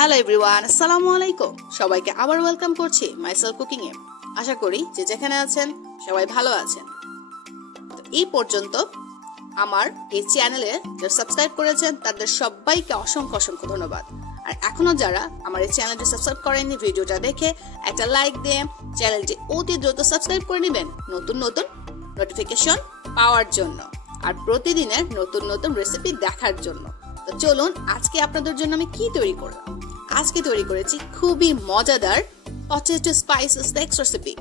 Hello everyone, আসসালামু আলাইকুম। সবাইকে আবার ওয়েলকাম করছি মাইসেলফ কুকিং এ। আশা করি যে যেখানে আছেন সবাই ভালো আছেন। তো এই পর্যন্ত আমার এই চ্যানেলে যারা সাবস্ক্রাইব করেছেন তাদের সবাইকে অসংখ্য অসংখ্য ধন্যবাদ। আর এখনো যারা আমার এই চ্যানেলটি সাবস্ক্রাইব করেননি, ভিডিওটা দেখে একটা লাইক দিয়ে চ্যানেলটি অতি দ্রুত সাবস্ক্রাইব করে নেবেন নতুন নতুন নোটিফিকেশন পাওয়ার জন্য আর প্রতিদিনের নতুন নতুন রেসিপি দেখার জন্য। তো চলুন আজকে আপনাদের জন্য আমি কি তৈরি করলাম। আজকে তৈরি করেছি খুবই মজাদার পটেটো স্পাইস স্ন্যাক্স রেসিপি,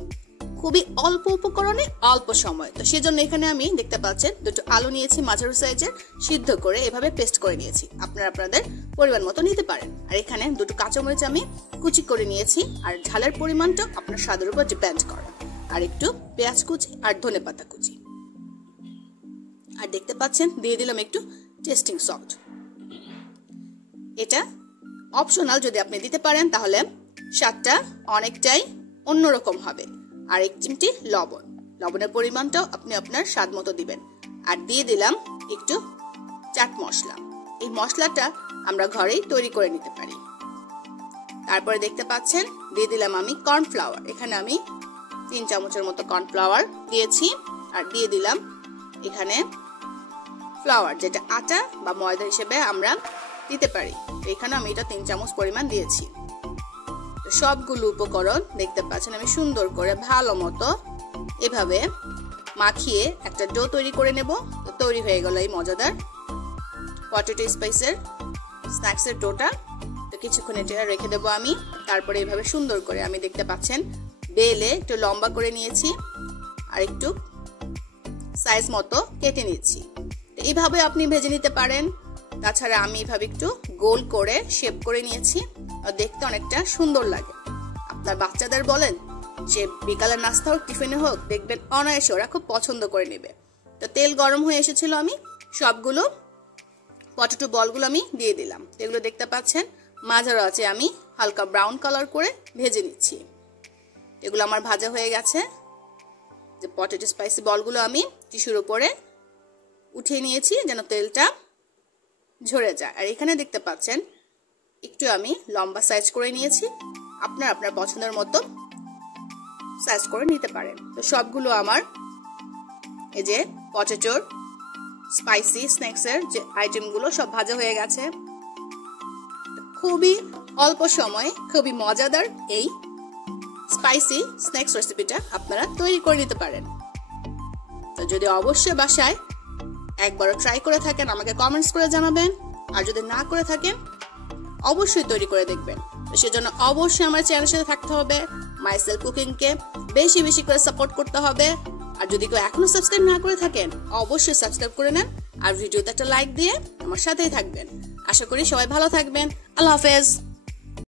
খুবই অল্প উপকরণে অল্প সময়। তো সেজন্য এখানে আমি দেখতে পাচ্ছেন দুটো আলু নিয়েছি মাঝারি সাইজের, সিদ্ধ করে এভাবে পেস্ট করে নিয়েছি। আপনারা আপনাদের পরিমাণ মতো নিতে পারেন। আর এখানে দুটো কাঁচামরিচ আমি কুচি করে নিয়েছি, আর ঝালের পরিমাণটা আপনার স্বাদের উপর ডিপেন্ড করে। আর একটু পেঁয়াজ কুচি আর ধনেপাতা কুচি, আর দেখতে পাচ্ছেন দিয়ে দিলাম একটু টেস্টিং সল্ট। এটা অপশনাল, যদি আপনি দিতে পারেন তাহলে স্বাদটা অনেকটাই অন্যরকম হবে। আর এক চিমটি লবণ, লবণের পরিমাণটাও আপনি আপনার স্বাদ মতো দিবেন। আর দিয়ে দিলাম একটু চাট মশলা। এই মশলাটা আমরা ঘরেই তৈরি করে নিতে পারি। তারপরে দেখতে পাচ্ছেন দিয়ে দিলাম আমি কর্নফ্লাওয়ার। এখানে আমি 3 চামচের মতো কর্নফ্লাওয়ার দিয়েছি। আর দিয়ে দিলাম এখানে ফ্লাওয়ার, যেটা আটা বা ময়দা হিসেবে আমরা দিতে পারি। এখানে আমি এটা 3 চামচ পরিমাণ দিয়েছি। সবগুলো উপকরণ দেখতে পাচ্ছেন আমি সুন্দর করে ভালো মতো এভাবে মাখিয়ে একটা ডো তৈরি করে নেব। তো তৈরি হয়ে গেল এই মজাদার পটেটো স্পাইসের স্ন্যাক্সের ডোটা। তো কিছুক্ষণ এটা রেখে দেবো আমি। তারপরে এইভাবে সুন্দর করে আমি দেখতে পাচ্ছেন বেলে একটু লম্বা করে নিয়েছি আর একটু সাইজ মতো কেটে নিচ্ছি। এইভাবে আপনি ভেজে নিতে পারেন। তাছাড়া আমি এইভাবে একটু গোল করে শেপ করে নিয়েছি, আর দেখতে অনেকটা সুন্দর লাগে। আপনার বাচ্চাদের বলেন যে বিকালের নাস্তা হোক টিফিনে হোক, দেখবেন অনায়াসে ওরা খুব পছন্দ করে নেবে। তো তেল গরম হয়ে এসেছিল, আমি সবগুলো পটেটো বলগুলো আমি দিয়ে দিলাম। এগুলো দেখতে পাচ্ছেন মাঝারো আছে আমি হালকা ব্রাউন কালার করে ভেজে নিচ্ছি। এগুলো আমার ভাজা হয়ে গেছে। যে পটেটো স্পাইসি বলগুলো আমি টিস্যুর উপরে উঠিয়ে নিয়েছি যেন তেলটা ঝরে যায়। আর এখানে দেখতে পাচ্ছেন একটু আমি লম্বা সাইজ করে নিয়েছি। আপনার আপনার পছন্দের মতো সাইজ করে নিতে পারেন। তো সবগুলো আমার এই যে পটেটোর স্পাইসি স্ন্যাক্সের যে আইটেমগুলো সব ভাজা হয়ে গেছে। খুবই অল্প সময়ে খুবই মজাদার এই স্পাইসি স্ন্যাক্স রেসিপিটা আপনারা তৈরি করে নিতে পারেন। তো যদি অবশ্যই বাসায় একবারও ট্রাই করে থাকেন আমাকে কমেন্টস করে জানাবেন। আর যদি না করে থাকেন অবশ্যই তৈরি করে দেখবেন। তো সেজন্য অবশ্যই আমার চ্যানেলের সাথে থাকতে হবে, মাইসেলফ কুকিংকে বেশি বেশি করে সাপোর্ট করতে হবে। আর যদি কেউ এখনো সাবস্ক্রাইব না করে থাকেন অবশ্যই সাবস্ক্রাইব করে নেন, আর ভিডিওতে একটা লাইক দিয়ে আমার সাথেই থাকবেন। আশা করি সবাই ভালো থাকবেন। আল্লাহ হাফেজ।